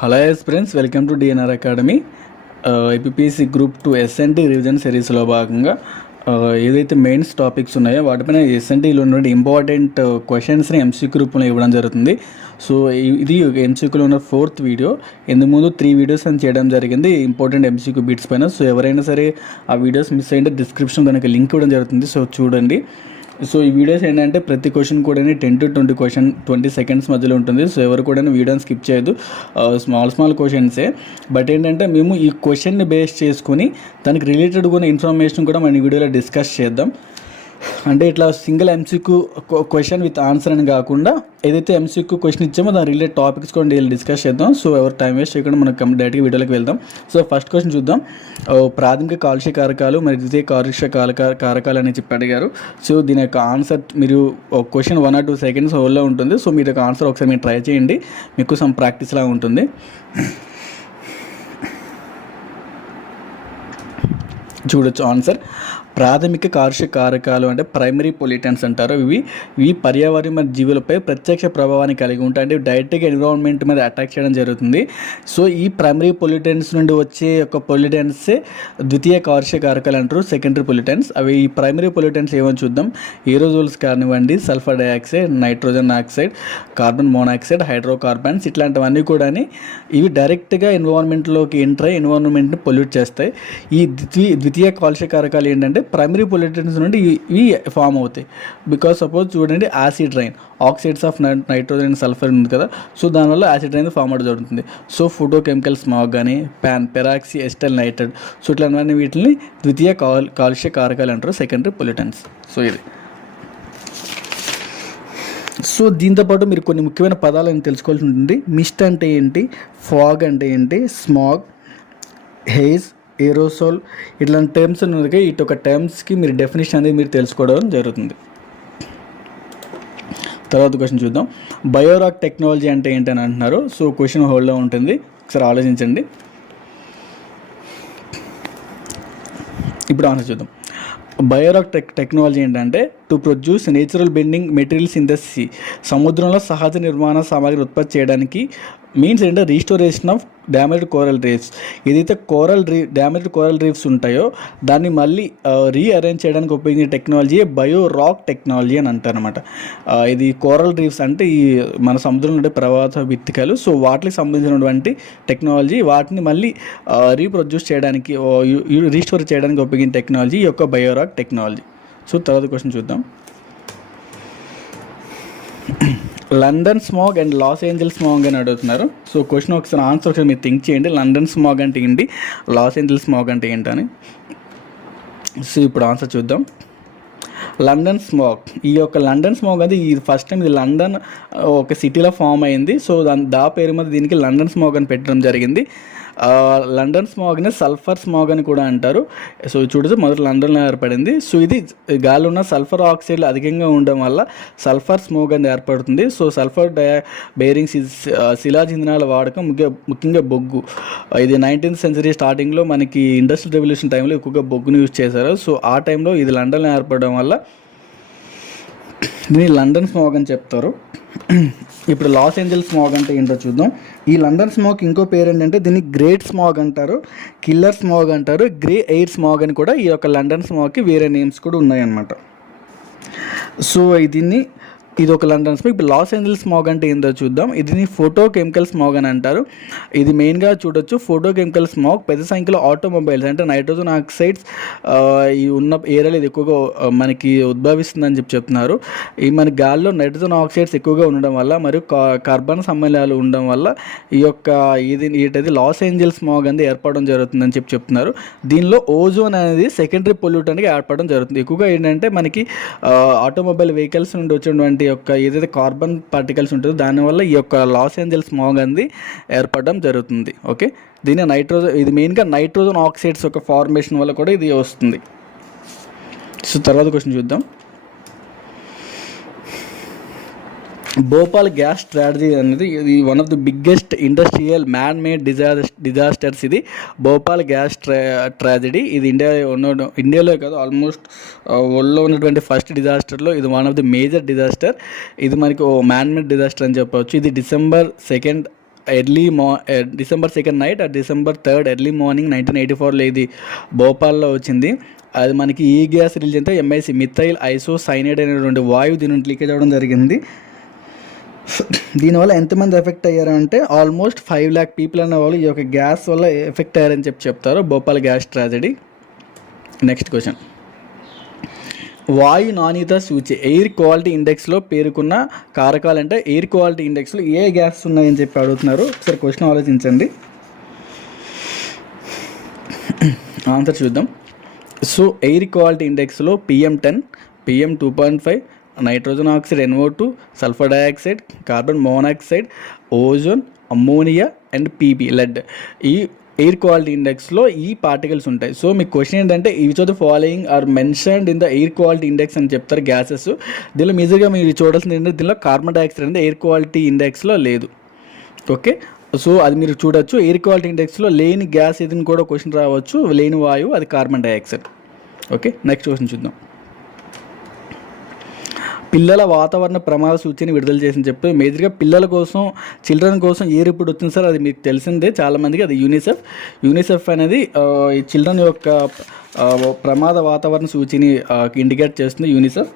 Hello yes friends welcome to DNR academy IPPC group two SNT revision సిరీస్లో భాగంగా ఏదైతే mains topics ఉన్నాయో వాటిపైన ఎస్ఎన్టీలో ఉన్నటువంటి ఇంపార్టెంట్ క్వశ్చన్స్ని ఎంసీ గ్రూప్లో ఇవ్వడం జరుగుతుంది. సో ఇది ఎంసీక్యూలో ఉన్న ఫోర్త్ వీడియో ఇందుకు ముందు త్రీ వీడియోస్ అని చేయడం జరిగింది. ఇంపార్టెంట్ ఎంసీక్యూ బిట్స్ పైన. సో ఎవరైనా సరే ఆ వీడియోస్ మిస్ అయ్యింటే డిస్క్రిప్షన్ కనుక లింక్ ఇవ్వడం జరుగుతుంది. సో చూడండి. సో ఈ వీడియోస్ ఏంటంటే ప్రతి క్వశ్చన్ కూడా ten to twenty question twenty seconds మధ్యలో ఉంటుంది. సో ఎవరు కూడా వీడియోని స్కిప్ చేయదు స్మాల్ స్మాల్ క్వశ్చన్సే బట్ ఏంటంటే మేము ఈ క్వశ్చన్ని బేస్ చేసుకుని దానికి రిలేటెడ్ కూడా ఇన్ఫర్మేషన్ కూడా మన ఈ వీడియోలో డిస్కస్ చేద్దాం. అంటే ఇట్లా single MCQ question with answer అని కాకుండా ఏదైతే ఎంసీక్యూ క్వశ్చన్ ఇచ్చామో దాని రిలేటెడ్ టాపిక్స్ కూడా డీల్ డిస్కస్ చేద్దాం. సో ఎవరు టైం వేస్ట్ చేయకుండా మనం డైరెక్ట్గా వీడియోలోకి వెళ్దాం. సో ఫస్ట్ క్వశ్చన్ చూద్దాం. ప్రాథమిక కాలుష్య కారకాలు మరి ద్వితీయ కాలుష్య కారక కారకాలు అని చెప్పి అడిగారు. సో దీని యొక్క ఆన్సర్ మీరు question one or two seconds హోల్లో ఉంటుంది. సో మీరు యొక్క ఆన్సర్ ఒకసారి మీరు ట్రై చేయండి. మీకు సమ్ ప్రాక్టీస్ లాగా ఉంటుంది. చూడొచ్చు ఆన్సర్ ప్రాథమిక కాలుష్య కారకాలు అంటే ప్రైమరీ పొల్యూటెంట్స్ అంటారు. ఇవి ఇవి పర్యావరణ మరియు జీవులపై ప్రత్యక్ష ప్రభావాన్ని కలిగి ఉంటాయి. అంటే డైరెక్ట్గా ఎన్విరాన్మెంట్ మీద అటాక్ చేయడం జరుగుతుంది. సో ఈ ప్రైమరీ పొల్యూటెంట్స్ నుండి వచ్చే యొక్క పొల్యూటెంట్సే ద్వితీయ కాలుష్య కారకాలు అంటారు సెకండరీ పొల్యూటెంట్స్. అవి ఈ ప్రైమరీ పొల్యూటెంట్స్ ఏమని చూద్దాం. ఏరోజోల్స్ కానివ్వండి sulphur dioxide nitrogen oxide carbon monoxide hydrocarbons ఇట్లాంటివన్నీ కూడా ఇవి డైరెక్ట్గా ఎన్విరాన్మెంట్లోకి ఎంటర్ అయ్యి ఎన్విరాన్మెంట్ని పొల్యూట్ చేస్తాయి. ఈ ద్వితీయ ద్వితీయ కాలుష్య కారకాలు ఏంటంటే ప్రైమరీ పొల్యూటెంట్స్ నుండి ఇవి- ఫామ్ అవుతాయి. బికాస్ సపోజ్ చూడండి acid rain oxides of nitrogen and sulphur ఉంది కదా. సో దానివల్ల యాసిడ్ రైన్ ఫామ్ అవడం జరుగుతుంది. సో ఫోటో కెమికల్ స్మాగ్ కానీ PAN peroxy acetyl nitrate so ఇట్లాంటివన్నీ వీటిని ద్వితీయ కాల్ కాలుష్య కారకాలు అంటారు సెకండరీ పొల్యూటెంట్స్ సో ఇది. సో దీంతోపాటు మీరు కొన్ని ముఖ్యమైన పదాలను తెలుసుకోవాల్సి ఉంటుంది. మిస్ట్ అంటే ఏంటి? ఫాగ్ అంటే ఏంటి? స్మాగ్ హేజ్ ఏరోసోల్ ఇట్లాంటి టర్మ్స్ ఉన్నది ఇటు ఒక టర్మ్స్కి మీరు డెఫినేషన్ అనేది మీరు తెలుసుకోవడం జరుగుతుంది. తర్వాత క్వశ్చన్ చూద్దాం. బయోరాక్ టెక్నాలజీ అంటే ఏంటని అంటున్నారు. సో క్వశ్చన్ హోల్డ్లో ఉంటుంది. ఒకసారి ఆలోచించండి. ఇప్పుడు ఆన్సర్ చూద్దాం. బయోరాక్ టెక్ టెక్నాలజీ ఏంటంటే to produce natural building materials in the sea సముద్రంలో సహజ నిర్మాణ సామాగ్రి ఉత్పత్తి చేయడానికి మీన్స్ ఏంటంటే restoration of damaged coral reefs ఏదైతే coral re damaged coral reefs ఉంటాయో దాన్ని మళ్ళీ రీఅరేంజ్ చేయడానికి ఉపయోగించే టెక్నాలజీ బయో రాక్ టెక్నాలజీ అని అంటారనమాట ఇది కోరల్ రీఫ్స్ అంటే ఈ మన సముద్రంలో ఉండే ప్రవాహ విత్తికలు. సో వాటికి సంబంధించినటువంటి టెక్నాలజీ వాటిని మళ్ళీ రీప్రొడ్యూస్ చేయడానికి రీస్టోర్ చేయడానికి ఉపయోగించే టెక్నాలజీ ఈ యొక్క బయోరాక్ టెక్నాలజీ సో తర్వాత క్వశ్చన్ చూద్దాం. London smog and Los Angeles smog అని అడుగుతున్నారు. సో క్వశ్చన్ ఒకసారి ఆన్సర్ ఒకసారి మీరు థింక్ చేయండి. లండన్ స్మాగ్ అంటే ఏంటి? లాస్ ఏంజల్స్ స్మాగ్ అంటే ఏంటని సో ఇప్పుడు ఆన్సర్ చూద్దాం. లండన్ స్మాగ్ ఈ యొక్క లండన్ స్మాగ్ అది ఇది ఫస్ట్ టైం ఇది లండన్ ఒక సిటీలో ఫామ్ అయింది. సో దాని దా పేరు మీద దీనికి లండన్ స్మాగ్ అని పెట్టడం జరిగింది. లండన్ స్మాగ్ని సల్ఫర్ స్మాగ్ అని కూడా అంటారు. సో చూడచ్చు మొదట లండన్లో ఏర్పడింది. సో ఇది గాలి ఉన్న సల్ఫర్ ఆక్సైడ్లు అధికంగా ఉండడం వల్ల సల్ఫర్ స్మోగ్ అనేది ఏర్పడుతుంది. సో సల్ఫర్ డయా బేరింగ్ శిలాజ్ ఇంధనాల వాడకం ముఖ్య ముఖ్యంగా బొగ్గు. ఇది నైన్టీన్త్ సెంచరీ స్టార్టింగ్లో మనకి ఇండస్ట్రియల్ రెవల్యూషన్ టైంలో ఎక్కువగా బొగ్గును యూజ్ చేశారు. సో ఆ టైంలో ఇది లండన్లో ఏర్పడడం వల్ల దీన్ని లండన్ స్మోగ్ అని చెప్తారు. ఇప్పుడు లాస్ ఏంజల్స్ స్మాగ్ అంటే ఏంటో చూద్దాం. ఈ లండన్ స్మోక్ ఇంకో పేరు ఏంటంటే దీన్ని గ్రేట్ స్మాగ్ అంటారు కిల్లర్ స్మాగ్ అంటారు గ్రే ఎయిర్ స్మాగ్ అని కూడా ఈ యొక్క లండన్ స్మాగ్కి వేరే నేమ్స్ కూడా ఉన్నాయన్నమాట. సో దీన్ని ఇది ఒక లండన్ స్మాగ్ ఇప్పుడు లాస్ ఏంజల్స్ స్మాగ్ అంటే ఏందో చూద్దాం. ఇది ఫోటో కెమికల్ స్మాగ్ అని అంటారు. ఇది మెయిన్గా చూడొచ్చు. ఫోటో కెమికల్ స్మాగ్ పెద్ద సంఖ్యలో ఆటోమొబైల్స్ అంటే నైట్రోజన్ ఆక్సైడ్స్ ఈ ఉన్న ఏరియాలో ఇది ఎక్కువగా మనకి ఉద్భవిస్తుందని చెప్పి చెప్తున్నారు. ఈ మన గాల్లో నైట్రోజన్ ఆక్సైడ్స్ ఎక్కువగా ఉండడం వల్ల మరియు కార్బన్ సమ్మేళనాలు ఉండడం వల్ల ఈ యొక్క ఇది ఏంటది లాస్ ఏంజల్స్ స్మాగ్ అనేది ఏర్పడడం జరుగుతుందని చెప్పి చెప్తున్నారు. దీనిలో ఓజోన్ అనేది సెకండరీ పొల్యూటెంట్గా ఏర్పడడం జరుగుతుంది. ఎక్కువగా ఏంటంటే మనకి ఆటోమొబైల్ వెహికల్స్ నుండి వచ్చినటువంటి యొక్క ఏదైతే కార్బన్ పార్టికల్స్ ఉంటుందో దానివల్ల ఈ యొక్క లాస్ ఏంజల్స్ స్మాగ్ అనేది ఏర్పడడం జరుగుతుంది ఓకే? దీని నైట్రోజన్ ఇది మెయిన్గా నైట్రోజన్ ఆక్సైడ్స్ యొక్క ఫార్మేషన్ వల్ల కూడా ఇది వస్తుంది. సో తర్వాత క్వశ్చన్ చూద్దాం. భోపాల్ గ్యాస్ ట్రాజడీ అనేది ఇది one of the biggest industrial man made డిజాస్ disasters ఇది భోపాల్ గ్యాస్ ట్రా ట్రాజడీ. ఇది ఇండియా ఉన్న ఇండియాలో కాదు ఆల్మోస్ట్ వరల్డ్లో ఉన్నటువంటి ఫస్ట్ డిజాస్టర్లో ఇది one of the major disaster ఇది మనకి ఓ మ్యాన్ మేడ్ డిజాస్టర్ అని చెప్పవచ్చు. ఇది డిసెంబర్ సెకండ్ ఎర్లీ మా December second night December third early morning nineteen eighty ఫోర్లో ఇది భోపాల్లో వచ్చింది. అది మనకి ఈ గ్యాస్ రిలీజ్ అయితే ఎంఐసి మిథైల్ ఐసో సైనైడ్ అనేటువంటి వాయువు దీని నుండి లీకేజ్ అవ్వడం జరిగింది. దీనివల్ల ఎంతమంది ఎఫెక్ట్ అయ్యారంటే ఆల్మోస్ట్ ఫైవ్ ల్యాక్ పీపుల్ అనే వాళ్ళు ఈ యొక్క గ్యాస్ వల్ల ఎఫెక్ట్ అయ్యారని చెప్పి చెప్తారు. Bhopal gas tragedy. Next question. వాయు నాణ్యత సూచి. ఎయిర్ క్వాలిటీ ఇండెక్స్లో పేరుకున్న కారకాలు అంటే ఎయిర్ క్వాలిటీ ఇండెక్స్లో ఏ గ్యాస్ ఉన్నాయని చెప్పి అడుగుతున్నారు. ఒకసారి క్వశ్చన్ ఆలోచించండి. ఆన్సర్ చూద్దాం. So air quality ఇండెక్స్లో PM ten PM two point five nitrogen oxide NO two sulphur dioxide carbon monoxide ozone ammonia and PB lead. ఈ ఎయిర్ క్వాలిటీ ఇండెక్స్లో ఈ పార్టికల్స్ ఉంటాయి. సో మీ క్వశ్చన్ ఏంటంటే each of the following are mentioned in the air quality index అని చెప్తారు gases. దీనిలో మేజర్గా మీరు చూడాల్సింది ఏంటంటే దీనిలో కార్బన్ డైఆక్సైడ్ అనేది ఎయిర్ క్వాలిటీ ఇండెక్స్లో లేదు. ఓకే? సో అది మీరు చూడొచ్చు. ఎయిర్ క్వాలిటీ ఇండెక్స్లో లేని గ్యాస్ ఏదని కూడా క్వశ్చన్ రావచ్చు. లేని వాయువు అది carbon dioxide okay? Next question చూద్దాం. పిల్లల వాతావరణ ప్రమాద సూచిని విడుదల చేసింది. చెప్పి మేజర్గా పిల్లల కోసం చిల్డ్రన్ కోసం ఏ రిపోర్ట్ వచ్చింది సార్? అది మీకు తెలిసిందే. చాలామందికి అది యూనిసెఫ్ యూనిసెఫ్ అనేది ఈ చిల్డ్రన్ యొక్క ప్రమాద వాతావరణ సూచిని ఇండికేట్ చేస్తుంది UNICEF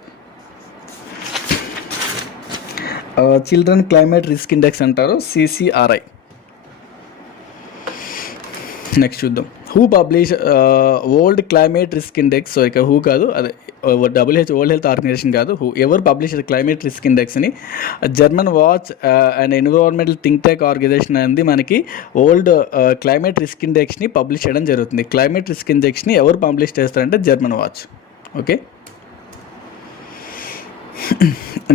children climate risk index అంటారు సిసిఆర్ఐ నెక్స్ట్ చూద్దాం. Who publish world climate risk index so ఇక హూ కాదు అదే డబ్ల్యూహెచ్ వరల్డ్ హెల్త్ ఆర్గనైజేషన్ కాదు హూ ఎవరు publish climate risk ఇండెక్స్ని German watch and environmental think tank organization అనేది మనకి వరల్డ్ క్లైమేట్ రిస్క్ ఇండెక్స్ని పబ్లిష్ చేయడం జరుగుతుంది. క్లైమేట్ రిస్క్ ఇండెక్స్ని ఎవరు పబ్లిష్ చేస్తారంటే German watch okay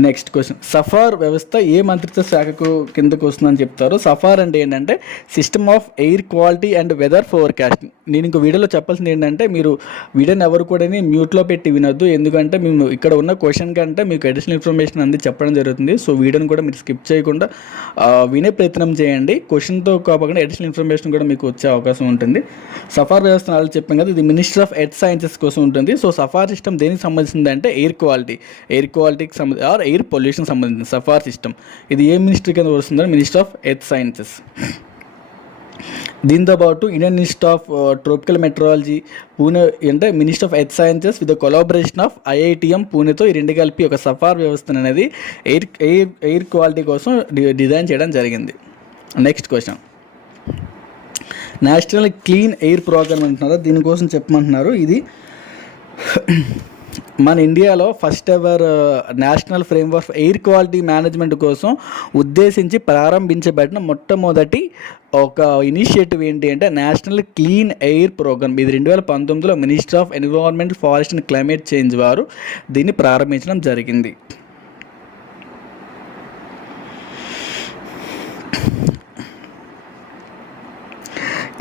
next question SAFAR వ్యవస్థ ఏ మంత్రిత్వ శాఖకు కిందకు వస్తుందని చెప్తారు? సఫార్ అంటే ఏంటంటే system of air quality and weather forecasting నేను ఇంకో వీడియోలో చెప్పాల్సింది ఏంటంటే మీరు వీడియోని ఎవరు కూడా మ్యూట్లో పెట్టి వినొద్దు. ఎందుకంటే మేము ఇక్కడ ఉన్న క్వశ్చన్ కంటే మీకు అడిషనల్ ఇన్ఫర్మేషన్ అంది చెప్పడం జరుగుతుంది. సో వీడియోని కూడా మీరు స్కిప్ చేయకుండా వినే ప్రయత్నం చేయండి. క్వశ్చన్తో కాకుండా అడిషనల్ ఇన్ఫర్మేషన్ కూడా మీకు వచ్చే అవకాశం ఉంటుంది. సఫార్ వ్యవస్థ వాళ్ళు చెప్పాం కదా ఇది మినిస్టర్ ఆఫ్ ఎర్త్ సైన్సెస్ కోసం ఉంటుంది. సో సఫార్ సిస్టమ్ దేనికి సంబంధించింది అంటే ఎయిర్ క్వాలిటీ ఎయిర్ క్వాలిటీకి సంబంధించి ఆర్ ఎయిర్ పొల్యూషన్ సంబంధించిన సఫార్ సిస్టమ్ ఇది ఏ మినిస్ట్రీ కింద వస్తుందో మినిస్టర్ ఆఫ్ ఎర్త్ సైన్సెస్ దీంతోపాటు Indian institute of tropical meteorology Pune అంటే minister of earth sciences with collaboration of IITM పూణేతో ఈ రెండు కలిపి ఒక సఫార్ వ్యవస్థను అనేది ఎయిర్ ఎయిర్ ఎయిర్ క్వాలిటీ కోసం డి- డిజైన్ చేయడం జరిగింది. Next question national clean air programme అంటున్నారు. దీనికోసం చెప్పమంటున్నారు. ఇది మన ఇండియాలో first ever national framework air quality management కోసం ఉద్దేశించి ప్రారంభించబడిన మొట్టమొదటి ఒక ఇనిషియేటివ్ ఏంటి అంటే నేషనల్ క్లీన్ ఎయిర్ ప్రోగ్రామ్ ఇది రెండు వేల పంతొమ్మిదిలో minister of environment forest and climate change వారు దీన్ని ప్రారంభించడం జరిగింది.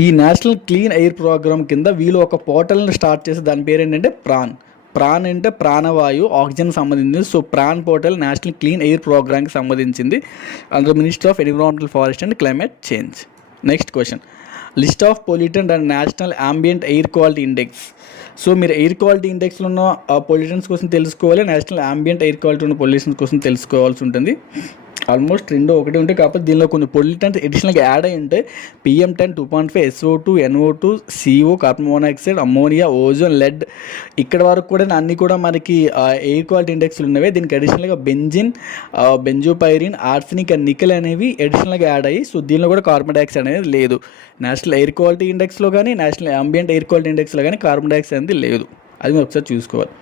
ఈ నేషనల్ క్లీన్ ఎయిర్ ప్రోగ్రామ్ కింద వీళ్ళు ఒక పోర్టల్ని స్టార్ట్ చేసి దాని పేరు ఏంటంటే ప్రాన్. ప్రాణ్ అంటే ప్రాణవాయు ఆక్సిజన్ సంబంధించింది. So Pran portal national clean air ప్రోగ్రామ్కి సంబంధించింది. అందులో minister of environmental forest and climate change next question list of pollutant and national ambient air quality index so మీరు ఎయిర్ క్వాలిటీ ఇండెక్స్లో ఉన్న పొల్యూషన్స్ కోసం తెలుసుకోవాలి. నేషనల్ అంబియంట్ ఎయిర్ క్వాలిటీ ఉన్న pollutions కోసం తెలుసుకోవాల్సి ఉంటుంది. ఆల్మోస్ట్ రెండో ఒకటి ఉంటే కాకపోతే దీనిలో కొన్ని పొల్యూటెంట్స్ ఎడిషనల్గా యాడ్ అయి ఉంటాయి PM ten two point five SO two NO two CO carbon monoxide ammonia ozone lead ఇక్కడ వరకు కూడా అన్ని కూడా మనకి ఎయిర్ క్వాలిటీ ఇండెక్స్లు ఉన్నవి. దీనికి అడిషనల్గా benzene benzopyrene arsenic and nickel అనేవి అడిషనల్గా యాడ్ అయ్యి సో దీనిలో కూడా కార్బన్ డైఆక్సైడ్ అనేది లేదు. నేషనల్ ఎయిర్ క్వాలిటీ ఇండెక్స్లో కానీ నేషనల్ అంబియంట్ ఎయిర్ క్వాలిటీ ఇండెక్స్లో కానీ కార్బన్ డైఆక్సైడ్ అనేది లేదు. అది మీరు ఒకసారి చూసుకోవాలి.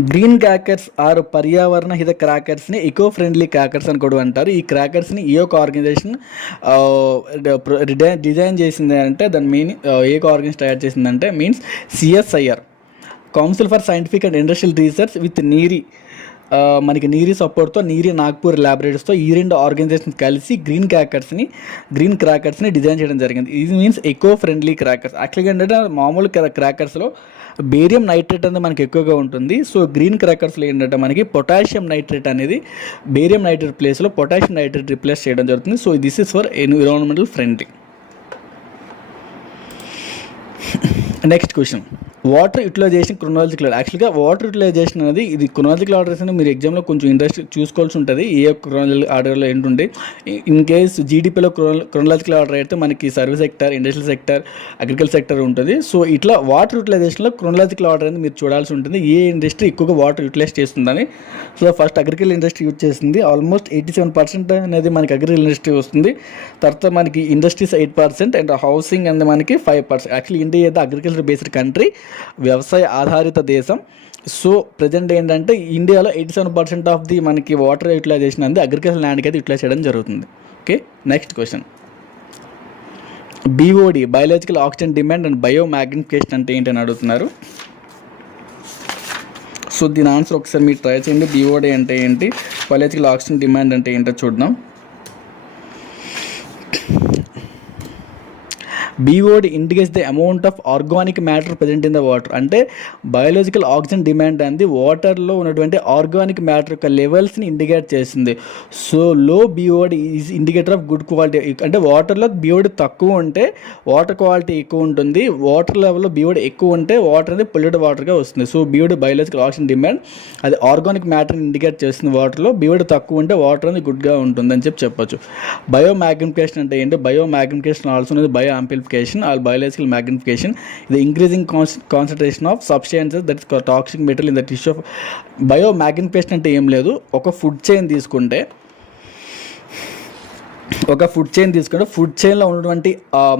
గ్రీన్ క్రాకర్స్ ఆర్ పర్యావరణ హిత క్రాకర్స్ని ఎకో ఫ్రెండ్లీ క్రాకర్స్ అని కూడా అంటారు. ఈ క్రాకర్స్ని ఏ ఒక ఆర్గనైజేషన్ డిజైన్ చేసింది అంటే దాని మెయిన్ ఏ ఒక ఆర్గనైజేషన్ తయారు చేసిందంటే means CSIR council for scientific and industrial research with NEERI మనకి నీరి సపోర్ట్తో నీరి నాగ్పూర్ ల్యాబొరేటరీస్తో ఈ రెండు ఆర్గనైజేషన్ కలిసి గ్రీన్ క్రాకర్స్ని గ్రీన్ క్రాకర్స్ని డిజైన్ చేయడం జరిగింది. ఇది మీన్స్ ఎకో ఫ్రెండ్లీ క్రాకర్స్ యాక్చువల్గా ఏంటంటే మామూలు క్రాకర్స్లో బేరియం నైట్రేట్ అనేది మనకి ఎక్కువగా ఉంటుంది. సో గ్రీన్ క్రాకర్స్లో ఏంటంటే మనకి పొటాషియం నైట్రేట్ అనేది బేరియం నైట్రేట్ ప్లేస్లో పొటాషియం నైట్రేట్ రిప్లేస్ చేయడం జరుగుతుంది. So this is for environmental friendly next question water utilisation chronological యాక్చువల్గా వాటర్ యూటిలైజేషన్ అనేది ఇది క్రొనాలజికల్ ఆర్డర్స్ అనేది మీరు ఎగ్జామ్లో కొంచెం ఇంట్రెస్ట్ చూసుకోవాల్సి ఉంటుంది. ఏ క్రొనాలజికల్ ఆర్డర్లో ఏంటుండే. ఇన్ కేస్ జీడిపిలో క్రొనాలజికల్ ఆర్డర్ అయితే మనకి service sector industrial sector agriculture sector ఉంటుంది. సో ఇట్లా వాటర్ యూటిలైజేషన్లో క్రొనాలజికల్ ఆర్డర్ అనేది మీరు చూడాల్సి ఉంటుంది. ఏ ఇండస్ట్రీ ఎక్కువగా వాటర్ యూటిలైజ్ చేస్తుందని. So first agricul industry use చేస్తుంది ఆల్మోస్ట్ ఎయిటీ సెవెన్ పర్సెంట్ అనేది మనకి అగ్రికల్ ఇండస్ట్రీ వస్తుంది. తర్వాత మనకి industries eight percent and housing అనేది మనకి ఫైవ్ పర్సెంట్. యాక్చువల్లీ ఇండియా అయితే అగ్రికల్చర్ బేస్డ్ కంట్రీ వ్యవసాయ ఆధారిత దేశం. సో ప్రజెంట్ ఏంటంటే ఇండియాలో eighty seven percent of the మనకి వాటర్ యూటిలైజేషన్ అంది. అగ్రికల్చర్ ల్యాండ్కి అయితే యూటిలైజ్ చేయడం జరుగుతుంది. Okay next question. BOD biological oxygen demand and bio magnification అంటే ఏంటని అడుగుతున్నారు. సో దీని ఆన్సర్ ఒకసారి మీరు ట్రై చేయండి. బీఓడి అంటే ఏంటి? బయాలజికల్ ఆక్సిజన్ డిమాండ్ అంటే ఏంటో చూద్దాం. BOD indicates the amount of organic matter present in the water అంటే బయాలజికల్ ఆక్సిజన్ డిమాండ్ అనేది వాటర్లో ఉన్నటువంటి ఆర్గానిక్ మ్యాటర్ యొక్క లెవెల్స్ని ఇండికేట్ చేస్తుంది. So low BOD is indicator of good quality అంటే వాటర్లో బీఓడి తక్కువ ఉంటే వాటర్ క్వాలిటీ ఎక్కువ ఉంటుంది. వాటర్ లెవెల్లో బీఓడి ఎక్కువ ఉంటే వాటర్ అనేది పొల్యూటెడ్ వాటర్గా వస్తుంది. So BOD biological oxygen demand అది ఆర్గానిక్ మ్యాటర్ని ఇండికేట్ చేస్తుంది వాటర్లో బీఓడి తక్కువ ఉంటే వాటర్ అనేది గుడ్గా ఉంటుంది అని చెప్పి చెప్పొచ్చు. బయో మ్యాగ్నిఫికేషన్ అంటే ఏంటి? బయో మ్యాగ్నిఫికేషన్ ఆల్సో అనేది bio magnification or biological magnification ఇది increasing concentration of substances that is toxic material in the tissue of biomagnification అంటే ఏం లేదు. ఒక ఫుడ్ చైన్ తీసుకుంటే ఒక ఫుడ్ చైన్ తీసుకుంటే ఫుడ్ చైన్లో ఉన్నటువంటి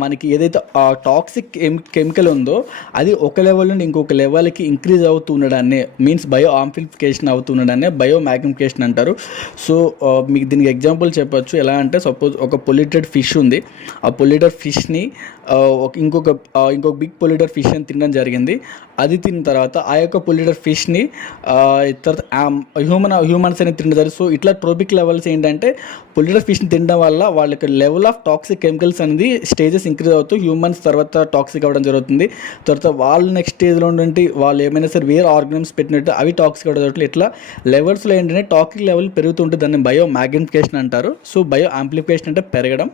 మనకి ఏదైతే టాక్సిక్ కెమికల్ ఉందో అది ఒక లెవెల్ నుండి ఇంకొక లెవెల్కి ఇంక్రీజ్ అవుతుండడాన్ని మీన్స్ బయో ఆంప్లిఫికేషన్ అవుతుండడాన్ని బయో మ్యాగ్నిఫికేషన్ అంటారు. సో మీకు దీనికి ఎగ్జాంపుల్ చెప్పొచ్చు. ఎలా అంటే సపోజ్ ఒక పొల్యూటెడ్ ఫిష్ ఉంది. ఆ పొల్యూటెడ్ ఫిష్ని ఒక ఇంకొక ఇంకొక బిగ్ పొల్యూటర్ ఫిష్ అని తినడం జరిగింది. అది తిన్న తర్వాత ఆ యొక్క పొల్యూటర్ ఫిష్ని తర్వాత హ్యూమన్ హ్యూమన్స్ అనేది తింటారు సో ఇట్లా ట్రోపిక్ లెవెల్స్ ఏంటంటే పొల్యూటర్ ఫిష్ని తినడం వల్ల వాళ్ళకి లెవెల్ ఆఫ్ టాక్సిక్ కెమికల్స్ అనేది స్టేజెస్ ఇంక్రీజ్ అవుతూ హ్యూమన్స్ తర్వాత టాక్సిక్ అవ్వడం జరుగుతుంది. తర్వాత వాళ్ళు నెక్స్ట్ స్టేజ్లో ఉన్నటువంటి వాళ్ళు ఏమైనా సరే వేరే ఆర్గనమ్స్ పెట్టినట్టు అవి టాక్సిక్ అవ్వడం జరుగుతుంది. ఇట్లా లెవెల్స్లో ఏంటంటే టాక్సిక్ లెవెల్ పెరుగుతుంటే దాన్ని బయో మ్యాగ్నిఫికేషన్ అంటారు. సో బయో ఆంప్లిఫికేషన్ అంటే పెరగడం.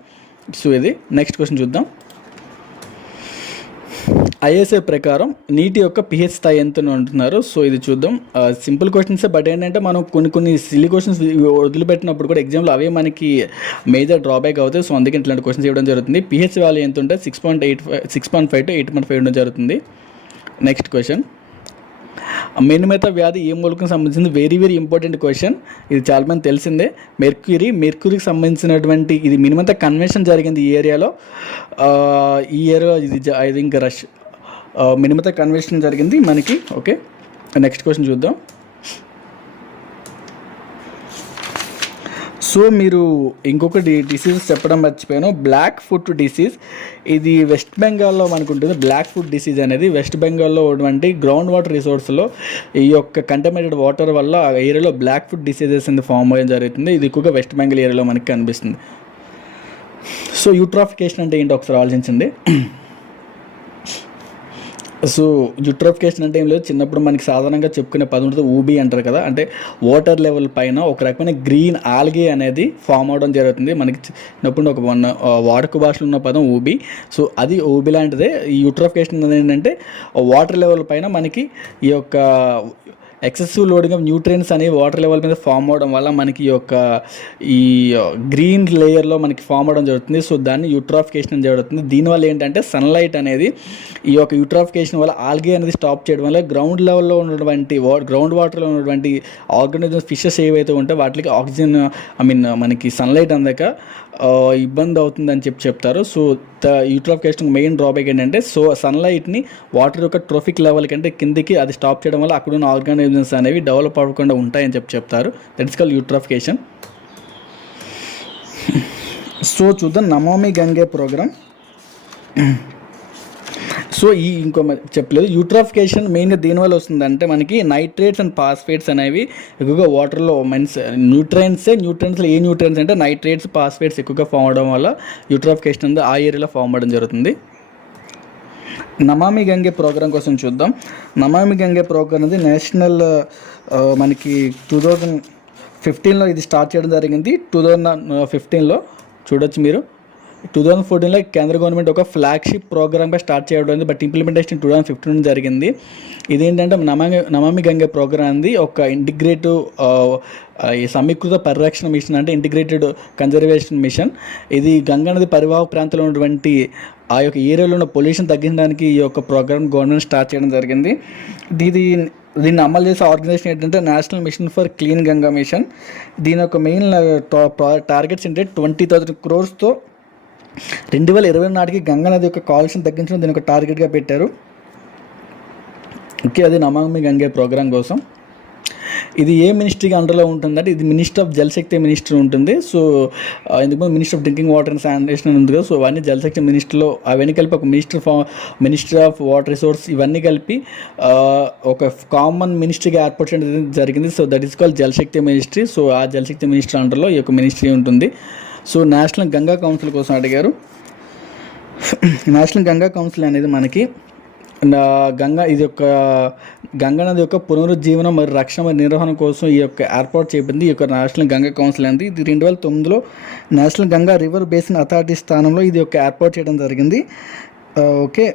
సో ఇది నెక్స్ట్ క్వశ్చన్ చూద్దాం. ఐఎస్ఐ ప్రకారం నీటి యొక్క పిహెచ్ స్థాయి ఎంత ఉంటున్నారు అంటున్నారు. సో ఇది చూద్దాం. సింపుల్ క్వశ్చన్స్ బట్ ఏంటంటే మనం కొన్ని కొన్ని సిల్లీ క్వశ్చన్స్ వదిలిపెట్టినప్పుడు కూడా ఎగ్జామ్లో అవే మనకి మేజర్ డ్రాబ్యాక్ అవుతాయి. సో అందుకే ఇట్లాంటి క్వశ్చన్స్ ఇవ్వడం జరుగుతుంది. పిహెచ్ వాల్యూ ఎంత ఉంటే six point eight five six point five to eight point five ఉండడం జరుగుతుంది. నెక్స్ట్ క్వశ్చన్ మెనుమేత వ్యాధి ఏ మూలకం సంబంధించింది? వెరీ వెరీ ఇంపార్టెంట్ క్వశ్చన్ ఇది చాలామంది తెలిసిందే. మెర్క్యూరీ మెర్క్యూరీకి సంబంధించినటువంటి ఇది మినిమంత కన్వెన్షన్ జరిగింది ఈ ఏరియాలో. ఈ ఏరియాలో ఇది ఐ థింక్ రష్ మినిమత కన్వెన్షన్ జరిగింది మనకి. ఓకే నెక్స్ట్ క్వశ్చన్ చూద్దాం. సో మీరు ఇంకొకటి డిసీజ్ చెప్పడం మర్చిపోయాను. బ్లాక్ ఫుట్ డిసీజ్ ఇది వెస్ట్ బెంగాల్లో మనకు ఉంటుంది బ్లాక్ ఫుట్ డిసీజ్ అనేది వెస్ట్ బెంగాల్లో ఉన్నటువంటి గ్రౌండ్ వాటర్ రిసోర్స్లో ఈ యొక్క కంటమినేటెడ్ వాటర్ వల్ల ఆ ఏరియాలో బ్లాక్ ఫుట్ డిసీజెస్ అనేది ఫామ్ అవ్వడం జరుగుతుంది. ఇది ఎక్కువగా వెస్ట్ బెంగాల్ ఏరియాలో మనకి కనిపిస్తుంది. సో యూట్రాఫికేషన్ అంటే ఏంటో ఒకసారి ఆలోచించండి. సో జుట్రఫికేషన్ అంటే ఏం లేదు. చిన్నప్పుడు మనకి సాధారణంగా చెప్పుకునే పదం ఉంటుంది ఊబీ అంటారు కదా. అంటే వాటర్ లెవెల్ పైన ఒక రకమైన గ్రీన్ ఆల్గే అనేది ఫామ్ అవడం జరుగుతుంది. మనకి చిన్నప్పుడు ఒక వన్ వాడుక భాషలో ఉన్న పదం ఊబీ. సో అది ఊబీ లాంటిదే. ఈ యూట్రోఫికేషన్ అనేది ఏంటంటే వాటర్ లెవెల్ పైన మనకి ఈ యొక్క ఎక్సెసివ్ లోడింగ్ ఆఫ్ న్యూట్రియన్స్ అనేవి వాటర్ లెవెల్ మీద ఫామ్ అవడం వల్ల మనకి యొక్క ఈ గ్రీన్ లేయర్లో మనకి ఫామ్ అవడం జరుగుతుంది. సో దాన్ని యూట్రాఫికేషన్ అని జరుగుతుంది. దీనివల్ల ఏంటంటే సన్లైట్ అనేది ఈ యొక్క యూట్రాఫికేషన్ వల్ల ఆల్గే అనేది స్టాప్ చేయడం వల్ల గ్రౌండ్ లెవెల్లో ఉన్నటువంటి వా గ్రౌండ్ వాటర్లో ఉన్నటువంటి ఆర్గానిజమ్స్ ఫిషెస్ ఏవైతే ఉంటే వాటికి ఆక్సిజన్ ఐ మీన్ మనకి సన్లైట్ అందక ఇబ్బంది ఇబ్బంది అవుతుందని చెప్పి చెప్తారు. So the eutrophication main drawback ఏంటంటే సో సన్లైట్ని వాటర్ యొక్క ట్రోఫిక్ లెవెల్ కంటే కిందికి అది స్టాప్ చేయడం వల్ల అక్కడ ఉన్న ఆర్గానిజమ్స్ అనేవి డెవలప్ అవ్వకుండా ఉంటాయని చెప్పి చెప్తారు. That is call eutrophication so చూద్దాం. నమామి గంగే ప్రోగ్రామ్ సో ఈ ఇంకో మ- చెప్పలేదు. యూట్రాఫికేషన్ మెయిన్గా దీనివల్ల వస్తుందంటే మనకి నైట్రేట్స్ అండ్ పాస్ఫేట్స్ అనేవి ఎక్కువగా వాటర్లో మీన్స్ న్యూట్రియన్సే న్యూట్రియన్స్లో ఏ న్యూట్రియన్స్ అంటే నైట్రేట్స్ పాస్ఫేట్స్ ఎక్కువగా ఫామ్ అవడం వల్ల యూట్రాఫికేషన్ అనేది ఆ ఏరియాలో ఫామ్ అవ్వడం జరుగుతుంది. నమామి గంగే ప్రోగ్రాం కోసం చూద్దాం. నమామి గంగే ప్రోగ్రాం అనేది నేషనల్ మనకి టూ థౌజండ్ ఫిఫ్టీన్లో ఇది స్టార్ట్ చేయడం జరిగింది. టూ థౌజండ్ ఫిఫ్టీన్లో చూడొచ్చు మీరు. టూ థౌసండ్ ఫోర్టీన్లో కేంద్ర గవర్నమెంట్ ఒక ఫ్లాగ్షిప్ ప్రోగ్రామ్గా స్టార్ట్ చేయడం but implementation two thousand fifteen జరిగింది. ఇదేంటంటే నమామి నమామి గంగే ప్రోగ్రామ్ది ఒక ఇంటిగ్రేటివ్ ఈ సమీకృత పరిరక్షణ మిషన్ అంటే ఇంటిగ్రేటెడ్ కన్జర్వేషన్ మిషన్ ఇది గంగా నది పరివాహక ప్రాంతంలో ఉన్నటువంటి ఆ యొక్క ఏరియాలో ఉన్న పొల్యూషన్ తగ్గించడానికి ఈ యొక్క ప్రోగ్రామ్ గవర్నమెంట్ స్టార్ట్ చేయడం జరిగింది. ఇది దీన్ని అమలు చేసే ఆర్గనైజేషన్ ఏంటంటే national mission for clean Ganga mission దీని యొక్క మెయిన్ టార్గెట్స్ ఏంటంటే ట్వంటీ థౌసండ్ క్రోర్స్తో రెండు వేల ఇరవై నాటికి గంగా నది యొక్క కాలుష్యం తగ్గించడం దీని ఒక టార్గెట్గా పెట్టారు. ఓకే అది నమామి గంగే ప్రోగ్రామ్ కోసం. ఇది ఏ మినిస్ట్రీకి అండర్లో ఉంటుందంటే ఇది మినిస్టర్ ఆఫ్ జలశక్తి మినిస్టర్ ఉంటుంది. సో ఆ, ఎందుకు minister of drinking water and sanitation ఉంది కదా సో అవన్నీ జలశక్తి మినిస్టర్లో అవన్నీ కలిపి ఒక మినిస్టర్ ఫా మినిస్టర్ ఆఫ్ వాటర్ రిసోర్స్ ఇవన్నీ కలిపి ఒక కామన్ మినిస్ట్రీగా ఏర్పాటు చేయడం జరిగింది. So that is call Jal Shakti ministry. So ఆ జలశక్తి మినిస్టర్ అండర్లో ఈ యొక్క మినిస్ట్రీ ఉంటుంది. సో నేషనల్ గంగా కౌన్సిల్ కోసం అడిగారు. నేషనల్ గంగా కౌన్సిల్ అనేది మనకి గంగా ఇది యొక్క గంగా నది యొక్క పునరుజ్జీవనం మరియు రక్షణ మరియు నిర్వహణ కోసం ఈ యొక్క ఏర్పాటు చేయబడింది ఈ యొక్క నేషనల్ గంగా కౌన్సిల్ అనేది. ఇది రెండు వేల తొమ్మిదిలో national Ganga river basin authority స్థానంలో ఇది యొక్క ఏర్పాటు చేయడం జరిగింది. ఓకే.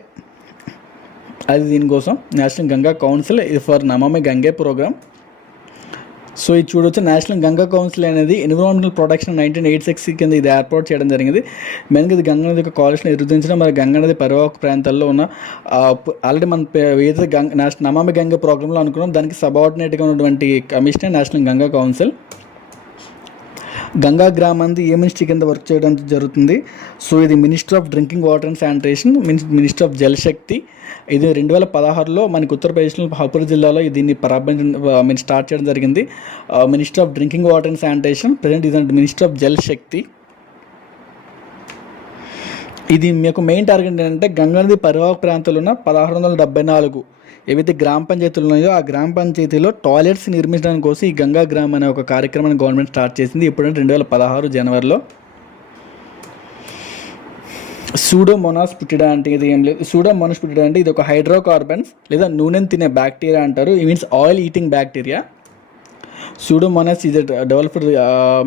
అది దీనికోసం నేషనల్ గంగా కౌన్సిల్ ఇది for Namami Gange programme. So ఇది చూడొచ్చు. నేషనల్ గంగా కౌన్సిల్ అనేది environmental protection nineteen eight six కింద ఇది ఏర్పాటు చేయడం జరిగింది. మెయిన్గా ఇది గంగా నది యొక్క కాలుష్యం ఎదుర్దించడం మరి గంగా నది పరివాహక ప్రాంతాల్లో ఉన్న ఆల్రెడీ మన ఏదైతే గంగ నేషనల్ నమామి గంగా ప్రోగ్రాంలో అనుకున్నాం దానికి సబార్డినేట్గా ఉన్నటువంటి commissioner national Ganga council Ganga గ్రామానికి ఏ మినిస్ట్రీ కింద వర్క్ చేయడం జరుగుతుంది? సో ఇది minister of drinking water and sanitation minister of Jal Shakti ఇది రెండు వేల పదహారులో మనకి ఉత్తరప్రదేశ్లో హపూర్ జిల్లాలో దీన్ని ప్రారంభించ స్టార్ట్ చేయడం జరిగింది. Minister of drinking water and sanitation present ఇది మినిస్టర్ ఆఫ్ జలశక్తి ఇది మీకు మెయిన్ టార్గెట్ ఏంటంటే గంగా నది పరివాహక ప్రాంతంలో ఉన్న పదహారు వందల డెబ్బై నాలుగు ఏవైతే గ్రామ పంచాయతీలు ఉన్నాయో ఆ గ్రామ పంచాయతీలో టాయిలెట్స్ నిర్మించడానికి కోసం ఈ గంగా గ్రామ్ అనే ఒక కార్యక్రమాన్ని గవర్నమెంట్ స్టార్ట్ చేసింది. ఇప్పుడంటే రెండు వేల పదహారు జనవరిలో. సూడోమోనాస్ పుట్టిడా అంటే ఇది ఏం లేదు. సూడోమోనాస్ పుట్టిడా అంటే ఇది ఒక హైడ్రోకార్బన్స్ లేదా నూనెను తినే బ్యాక్టీరియా అంటారు. ఈ means oil eating bacteria pseudomonas is developed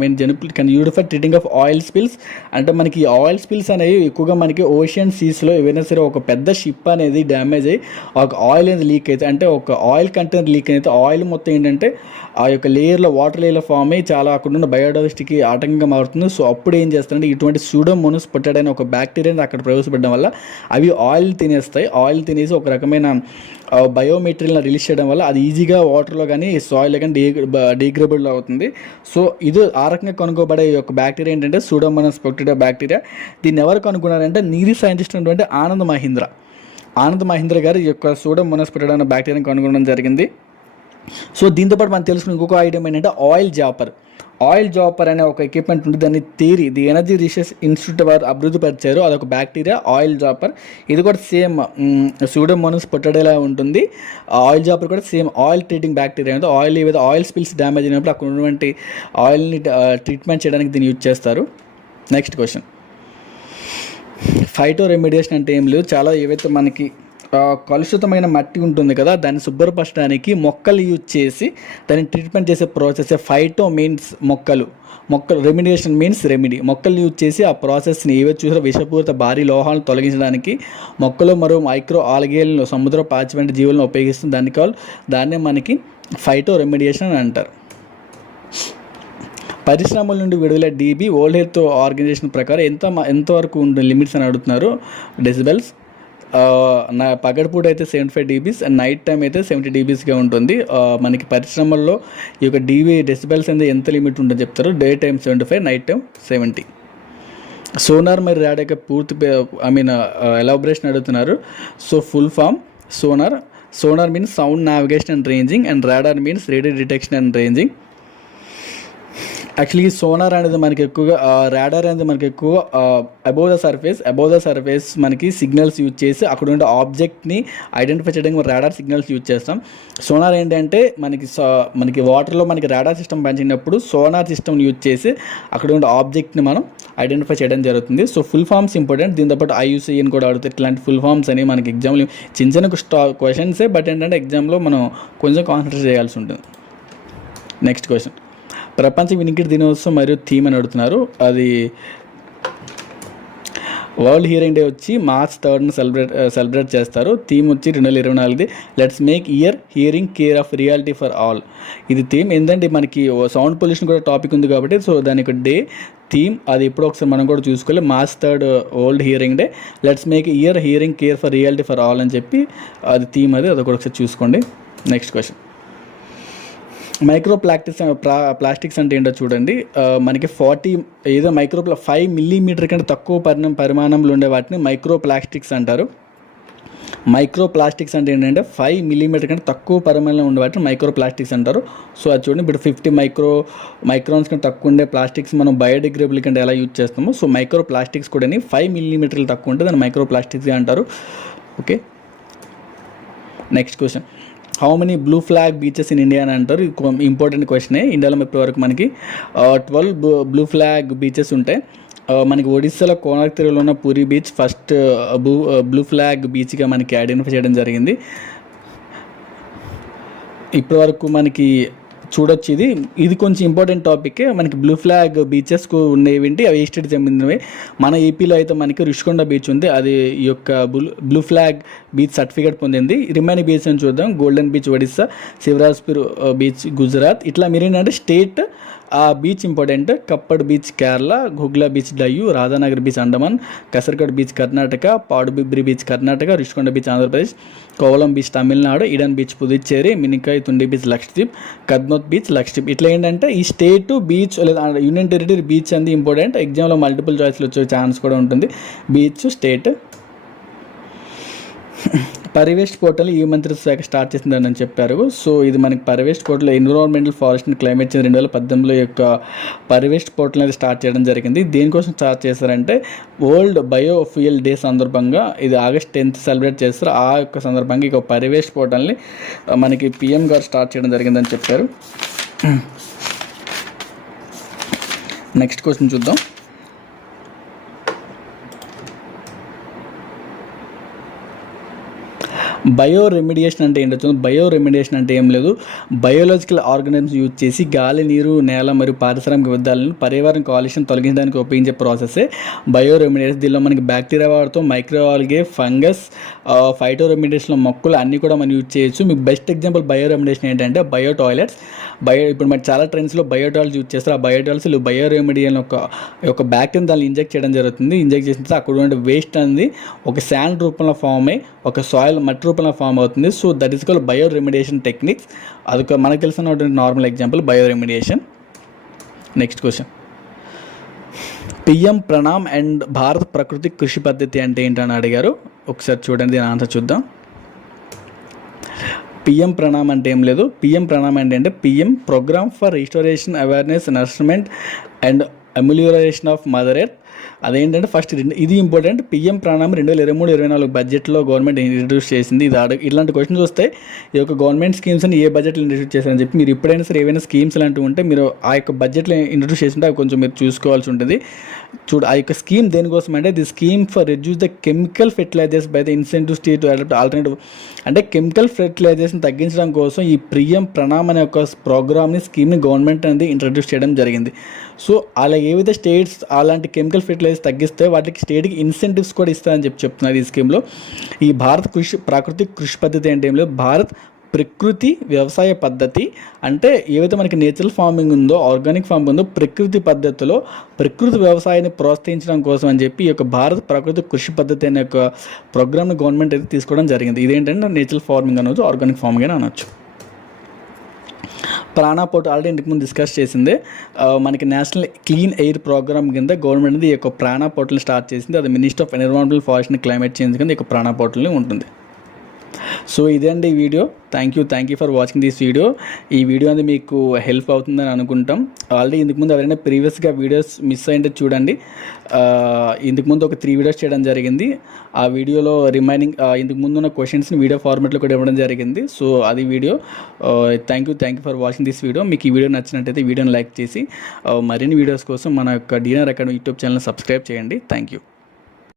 mean జెనపల్ can used for treating of oil spills అంటే మనకి ఆయిల్ స్పిల్స్ అనేవి ఎక్కువగా మనకి ఓషియన్ సీస్లో ఏవైనా సరే ఒక పెద్ద షిప్ అనేది డ్యామేజ్ అయ్యి ఒక ఆయిల్ అనేది లీక్ అయితే అంటే ఒక ఆయిల్ కంటైనర్ లీక్ అయితే ఆయిల్ మొత్తం ఏంటంటే ఆ యొక్క లేయర్లో వాటర్ లేయర్లో ఫామ్ అయ్యి చాలా అక్కడ ఉన్న బయోడైవర్సిటీకి ఆటంకంగా మారుతుంది. సో అప్పుడు ఏం చేస్తారంటే ఇటువంటి సూడోమోనస్ పొట్టెడ్ అనే ఒక బ్యాక్టీరియాని అక్కడ ప్రవేశపెట్టడం వల్ల అవి ఆయిల్ తినేస్తాయి. ఆయిల్ తినేసి ఒక రకమైన బయోమెటీరియల్ని రిలీజ్ చేయడం వల్ల అది ఈజీగా వాటర్లో కానీ సాయిల్లో కానీ డీ డీగ్రేబుల్ అవుతుంది. సో ఇది ఆ రకంగా కనుక్కోబడే ఈ యొక్క బ్యాక్టీరియా ఏంటంటే సూడోమోనస్ పొట్టెడ్ బ్యాక్టీరియా దీన్ని ఎవరు కనుక్కున్నారంటే నీటి సైంటిస్ట్ ఉన్నటువంటి ఆనంద్ మహీంద్ర. ఆనంద్ మహీంద్ర గారు ఈ యొక్క సూడోమోనస్ పొట్టెడ్ అనే బ్యాక్టీరియాని కనుగొనడం జరిగింది. సో దీంతోపాటు మనం తెలుసుకున్న ఇంకొక ఐటమ్ ఏంటంటే ఆయిల్ జాపర్ ఆయిల్ జాపర్ అనే ఒక ఎక్విప్మెంట్ ఉంటుంది దాన్ని TERI the energy research institute వారు అభివృద్ధి పరిచారు అదొక బ్యాక్టీరియా ఆయిల్ జాపర్. ఇది కూడా సేమ్ సూడోమోనస్ పొట్టడేలా ఉంటుంది. ఆయిల్ జాపర్ కూడా సేమ్ ఆయిల్ ట్రీటింగ్ బ్యాక్టీరియా అంటే ఆయిల్ ఏవైతే ఆయిల్ స్పిల్స్ డ్యామేజ్ అయినప్పుడు అక్కడ ఉన్నటువంటి ఆయిల్ని ట్రీట్మెంట్ చేయడానికి దీన్ని యూజ్ చేస్తారు. Next question. ఫైటో రెమిడియేషన్ అంటే ఏం లేదు. చాలా ఏవైతే మనకి కలుషితమైన మట్టి ఉంటుంది కదా దాన్ని శుభ్రపరచడానికి మొక్కలు యూజ్ చేసి దాన్ని ట్రీట్మెంట్ చేసే ప్రాసెస్ ఫైటో మీన్స్ మొక్కలు. మొక్కలు రెమిడియేషన్ మీన్స్ రెమిడీ మొక్కలు యూజ్ చేసి ఆ ప్రాసెస్ని ఏవో చూసినా విషపూరిత భారీ లోహాలను తొలగించడానికి మొక్కలు మరియు మైక్రో ఆల్గేలను సముద్ర పాచి వంటి జీవులను ఉపయోగిస్తుంది దాన్ని కావాలి. దాన్నే మనకి ఫైటో రెమిడియేషన్ అని అంటారు. పరిశ్రమల నుండి విడుదల డీబీ వరల్డ్ హెల్త్ ఆర్గనైజేషన్ ప్రకారం ఎంత మ- ఎంతవరకు ఉంటుంది లిమిట్స్ అని అడుగుతున్నారు? డెసిబెల్స్ నా పగటిపూట అయితే seventy five dBs and night time అయితే సెవెంటీ డీబీస్గా ఉంటుంది. మనకి పరిశ్రమల్లో ఈ యొక్క డీబీ డెసిబెల్స్ అనేది ఎంత లిమిట్ ఉంటుందో చెప్తారు? Day time seventy five night time seventy sonar మరి రాడ్ యొక్క పూర్తి ఐ మీన్ ఎలాబరేషన్ అడుగుతున్నారు. So full form sonar sonar means sound navigation and ranging and radar means radio detection and ranging actually sonar అనేది మనకి ఎక్కువగా radar అనేది మనకి ఎక్కువ above the surface above the surface మనకి సిగ్నల్స్ యూజ్ చేసి అక్కడ ఉండే ఆబ్జెక్ట్ని ఐడెంటిఫై చేయడానికి రాడార్ సిగ్నల్స్ యూజ్ చేస్తాం. సోనార్ ఏంటంటే మనకి మనకి వాటర్లో మనకి రాడార్ సిస్టమ్ పనిచేసినప్పుడు సోనార్ సిస్టమ్ని యూజ్ చేసి అక్కడ ఉండే ఆబ్జెక్ట్ని మనం ఐడెంటిఫై చేయడం జరుగుతుంది. సో ఫుల్ ఫామ్స్ ఇంపార్టెంట్ దీంతో పాటు ఐయూసీఎన్ కూడా అడుగుతాయి ఇట్లాంటి ఫుల్ ఫామ్స్ అని మనకి ఎగ్జామ్లో చిన్న చిన్న స్టా క్వశ్చన్సే బట్ ఏంటంటే ఎగ్జామ్లో మనం కొంచెం కాన్సన్ట్రేట్ చేయాల్సి ఉంటుంది. నెక్స్ట్ క్వశ్చన్ ప్రపంచ వినికిడి దినోత్సవం మరియు థీమ్ అని అడుగుతున్నారు. అది వరల్డ్ హీరోయిన్ డే వచ్చి మార్చ్ థర్డ్ని సెలబ్రేట్ సెలబ్రేట్ చేస్తారు. థీమ్ వచ్చి రెండు వేల ఇరవై నాలుగుది. Let's make ear hearing care of reality for all. ఇది థీమ్. ఏంటంటే మనకి సౌండ్ పొల్యూషన్ కూడా టాపిక్ ఉంది కాబట్టి సో దానికి డే థీమ్ అది ఎప్పుడో ఒకసారి మనం కూడా చూసుకోవాలి. March third world hearing day. Let's make ear hearing care for reality for all అని చెప్పి అది థీమ్ అది అది కూడా ఒకసారి చూసుకోండి. Next question. మైక్రో ప్లాస్టిక్స్ ప్లా ప్లాస్టిక్స్ అంటే ఏంటో చూడండి. మనకి ఫార్టీ ఏదో మైక్రో ప్లా ఫైవ్ మిల్లీమీటర్ కంటే తక్కువ పరిణామ పరిమాణంలో ఉండే వాటిని మైక్రో ప్లాస్టిక్స్ అంటారు. మైక్రో ప్లాస్టిక్స్ అంటే ఏంటంటే ఫైవ్ మిల్లీమీటర్ కంటే తక్కువ పరిమాణంలో ఉండే వాటిని మైక్రో ప్లాస్టిక్స్ అంటారు. సో అది చూడండి ఇప్పుడు ఫిఫ్టీ మైక్రో మైక్రాన్స్ కంటే తక్కువ ఉండే ప్లాస్టిక్స్ మనం బయోడిగ్రేబుల్ కంటే ఎలా యూజ్ చేస్తామో సో మైక్రో ప్లాస్టిక్స్ కూడా ఫైవ్ మిల్లీమీటర్లు తక్కువ ఉంటే దాన్ని మైక్రో ప్లాస్టిక్స్ అంటారు. Okay. Next question. How many blue flag beaches in India అని అంటారు? ఇంపార్టెంట్ క్వశ్చనే ఇండియాలో ఇప్పటివరకు మనకి ట్వెల్వ్ బ్లూ ఫ్లాగ్ బీచెస్ ఉంటాయి. మనకి ఒడిస్సాలో కోనార్క్ తీరులో ఉన్న Puri beach first blue blue flag బీచ్గా మనకి ఐడెంటిఫై చేయడం జరిగింది. ఇప్పటివరకు మనకి చూడొచ్చు ఇది. ఇది కొంచెం ఇంపార్టెంట్ టాపిక్ మనకి బ్లూ ఫ్లాగ్ బీచెస్కు ఉండేవింటి అవి ఏ స్టేట్ చెందినవి. మన ఏపీలో అయితే మనకి రుషికొండ బీచ్ ఉంది. అది ఈ యొక్క blue blue flag beach certificate పొందింది. రిమైనింగ్ బీచ్ అని చూద్దాం. Golden beach Odisha Shivrajpur beach Gujarat ఇట్లా మీరు ఏంటంటే స్టేట్ ఆ beach important Kappad beach Kerala Ghoghla beach Diu Radhanagar beach Andaman Kasarkod beach Karnataka Padubidri beach Karnataka Rushikonda beach Andhra Pradesh Kovalam beach Tamil Nadu Eden beach Puducherry Minicoy Thundi beach Lakshadweep Kadmat beach Lakshadweep. ఇట్లా ఏంటంటే ఈ state beach లేదా union territory beach అనేది important. ఎగ్జామ్లో multiple చాయిస్లు వచ్చే chance కూడా ఉంటుంది. Beach state. పరివేష్ పోర్టల్ ఈ మంత్రిత్వ శాఖ స్టార్ట్ చేసిందని చెప్పారు. సో ఇది మనకి Parivesh portal environmental forest and climate change రెండు వేల పద్దెనిమిదిలో యొక్క పరివేష్ పోర్టల్ అనేది స్టార్ట్ చేయడం జరిగింది. దేనికోసం స్టార్ట్ చేశారంటే వరల్డ్ బయోఫ్యూయల్ డే సందర్భంగా ఇది ఆగస్ట్ టెన్త్ సెలబ్రేట్ చేస్తారు. ఆ యొక్క సందర్భంగా ఇక పరివేష్ పోర్టల్ని మనకి పిఎం గారు స్టార్ట్ చేయడం జరిగిందని చెప్పారు. నెక్స్ట్ క్వశ్చన్ చూద్దాం. బయో రెమిడియేషన్ అంటే ఏంటో బయో రెమిడియేషన్ అంటే ఏం లేదు. బయోలాజికల్ ఆర్గానిజమ్స్ యూజ్ చేసి గాలి నీరు నేల మరియు పారిశ్రామిక వ్యర్థాలను పర్యావరణ కాలుష్యం తొలగించడానికి ఉపయోగించే ప్రాసెసే బయో రెమిడియేషన్ దీనిలో మనకి బ్యాక్టీరియా వాడుతూ మైక్రోఆల్గే ఫంగస్ ఫైటో రెమిడియేషన్లో మొక్కలు అన్నీ కూడా మనం యూజ్ చేయొచ్చు. మీకు బెస్ట్ ఎగ్జాంపుల్ బయో రెమిడియేషన్ ఏంటంటే బయో టాయిలెట్స్ బయో ఇప్పుడు మరి చాలా ట్రెండ్స్లో బయో టాయిల్స్ యూజ్ చేస్తారు. ఆ బయో టాయిల్స్ బయో రెమిడియల్ ఒక ఒక బ్యాక్టీరియా దాన్ని ఇంజెక్ట్ చేయడం జరుగుతుంది. ఇంజెక్ట్ చేసిన తర్వాత అక్కడ ఉండే వేస్ట్ అనేది ఒక శాండ్ రూపంలో ఫామ్ అయ్యి ఒక సాయిల్ మట్టి రూపంలో ఫామ్ అవుతుంది. So that is call bioremediation techniques అదొక మనకు తెలిసినటువంటి normal example bioremediation next question PM Pranam and Bharat Prakriti Krishi Paddhati అంటే ఏంటని అడిగారు? ఒకసారి చూడండి దీని ఆన్సర్ చూద్దాం. పిఎం ప్రణామ్ అంటే ఏం లేదు. పిఎం ప్రణామ్ అంటే అంటే PM programme for restoration awareness nourishment and amelioration of mother earth అదేంటంటే ఫస్ట్ ఇది ఇంపార్టెంట్ పిఎం ప్రాణం రెండు వేల ఇరవై మూడు ఇరవై నాలుగు బడ్జెట్లో గవర్నమెంట్ ఇంట్రడ్యూస్ చేసింది. ఇది అడగ ఇలాంటి క్వశ్చన్స్ వస్తే ఈ యొక్క గవర్నమెంట్ స్కీమ్స్ని ఏ బడ్జెట్లో ఇంట్రడ్యూస్ చేశారని చెప్పి మీరు ఎప్పుడైనా సరే ఏవైనా స్కీమ్స్ లాంటివి ఉంటే మీరు ఆ యొక్క బడ్జెట్లో ఇంట్రడ్యూస్ చేసింటే అవి కొంచెం మీరు చూసుకోవాల్సి ఉంటుంది. చూడు ఆ యొక్క స్కీమ్ దేనికోసం అంటే the scheme for reduce the chemical fertilisers by the incentive state adopt alternative అంటే కెమికల్ ఫెర్టిలైజర్స్ని తగ్గించడం కోసం ఈ ప్రియం ప్రణామ్ అనే ఒక ప్రోగ్రామ్ని స్కీమ్ని గవర్నమెంట్ అనేది ఇంట్రడ్యూస్ చేయడం జరిగింది. సో అలా ఏవైతే స్టేట్స్ అలాంటి కెమికల్ ఫెర్టిలైజర్స్ తగ్గిస్తే వాటికి స్టేట్కి ఇన్సెంటివ్స్ కూడా ఇస్తారని చెప్పి చెప్తున్నారు ఈ స్కీమ్లో ఈ భారత్ కృషి ప్రాకృతిక కృషి పద్ధతి అంటే ఏం లేదు. భారత్ ప్రకృతి వ్యవసాయ పద్ధతి అంటే ఏవైతే మనకి నేచురల్ ఫార్మింగ్ ఉందో ఆర్గానిక్ ఫార్మింగ్ ఉందో ప్రకృతి పద్ధతిలో ప్రకృతి వ్యవసాయాన్ని ప్రోత్సహించడం కోసం అని చెప్పి ఈ యొక్క భారత్ ప్రకృతి కృషి పద్ధతి అనే ఒక ప్రోగ్రామ్ని గవర్నమెంట్ అయితే తీసుకోవడం జరిగింది. ఇదేంటంటే నేచురల్ ఫార్మింగ్ అనొచ్చు ఆర్గానిక్ ఫార్మింగ్ అని అనొచ్చు. ప్రాణా పోర్ట్ ఆల్రెడీ ఇంటికి ముందు డిస్కస్ చేసింది. మనకి నేషనల్ క్లీన్ ఎయిర్ ప్రోగ్రామ్ కింద గవర్నమెంట్ అనేది ఈ యొక్క ప్రాణా పోర్టల్ని స్టార్ట్ చేసింది. అది minister of environmental forest and climate change కింద ఈ యొక్క ప్రాణా పోర్టల్ని ఉంటుంది. సో ఇదే అండి ఈ video. Thank you thank you for watching this video ఈ వీడియో అనేది మీకు హెల్ప్ అవుతుందని అనుకుంటాం. ఆల్రెడీ ఇంతకుముందు ఎవరైనా ప్రీవియస్గా వీడియోస్ మిస్ అయింటే చూడండి. ఇంతకుముందు ఇంతకు ముందు ఒక త్రీ వీడియోస్ చేయడం జరిగింది. ఆ వీడియోలో రిమైనింగ్ ఇంతకుముందు ఉన్న క్వశ్చన్స్ని వీడియో ఫార్మాట్లో కూడా ఇవ్వడం జరిగింది. సో అది video thank you thank you for watching this video మీకు ఈ వీడియో నచ్చినట్టయితే వీడియోని లైక్ చేసి మరిన్ని వీడియోస్ కోసం మన యొక్క డీనర్ అకాడమీ యూట్యూబ్ ఛానల్ సబ్స్క్రైబ్ చేయండి. Thank you